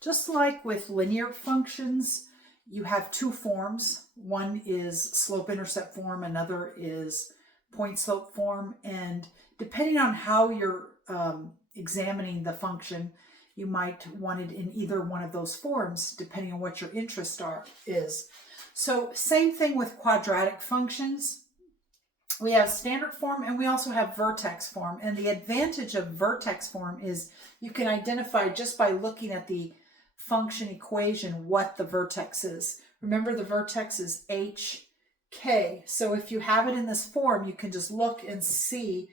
Just like with linear functions, you have two forms. One is slope-intercept form, another is point-slope form. And depending on how you're examining the function, you might want it in either one of those forms, depending on what your interest is. So same thing with quadratic functions. We have standard form and we also have vertex form. And the advantage of vertex form is you can identify just by looking at the function equation what the vertex is. Remember, the vertex is hk. So if you have it in this form, you can just look and see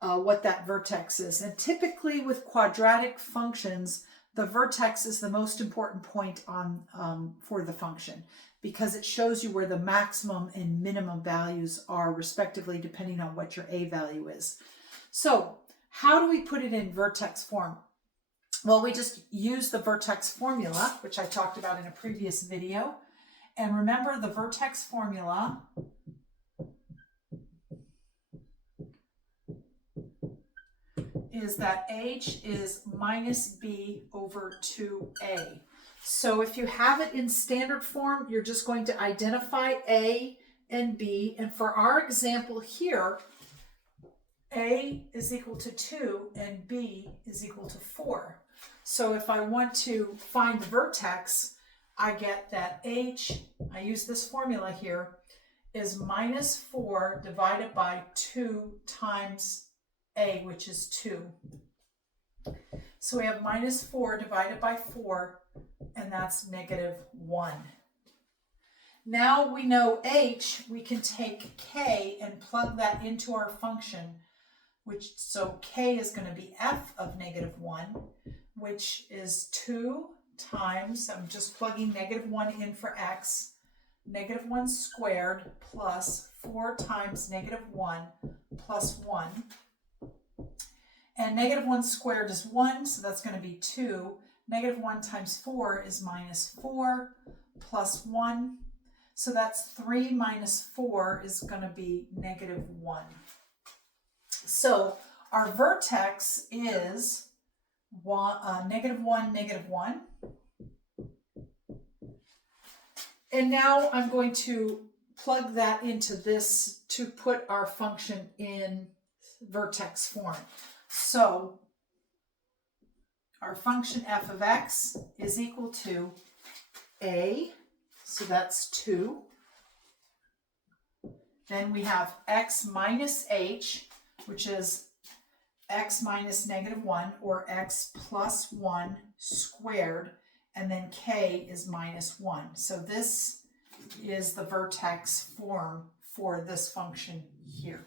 what that vertex is. And typically with quadratic functions, the vertex is the most important point on for the function, because it shows you where the maximum and minimum values are respectively, depending on what your a value is. So how do we put it in vertex form? Well, we just use the vertex formula, which I talked about in a previous video. And remember, the vertex formula is that h is minus b over 2a. So if you have it in standard form, you're just going to identify a and b. And for our example here, a is equal to 2 and b is equal to 4. So if I want to find the vertex, I get that h, I use this formula here, is minus 4 divided by 2 times a, which is 2. So we have minus 4 divided by 4, and that's negative 1. Now we know h, we can take k and plug that into our function, so k is going to be f of negative 1, which is 2 times, I'm just plugging negative 1 in for x, negative 1 squared plus 4 times negative 1 plus 1. And negative 1 squared is 1, so that's going to be 2. Negative 1 times 4 is minus 4 plus 1. So that's 3 minus 4 is going to be negative 1. So our vertex is negative 1, negative 1. And now I'm going to plug that into this to put our function in vertex form. So our function f of x is equal to a, so that's 2. Then we have x minus h, which is x minus negative 1, or x plus 1 squared, and then k is minus 1. So this is the vertex form for this function here.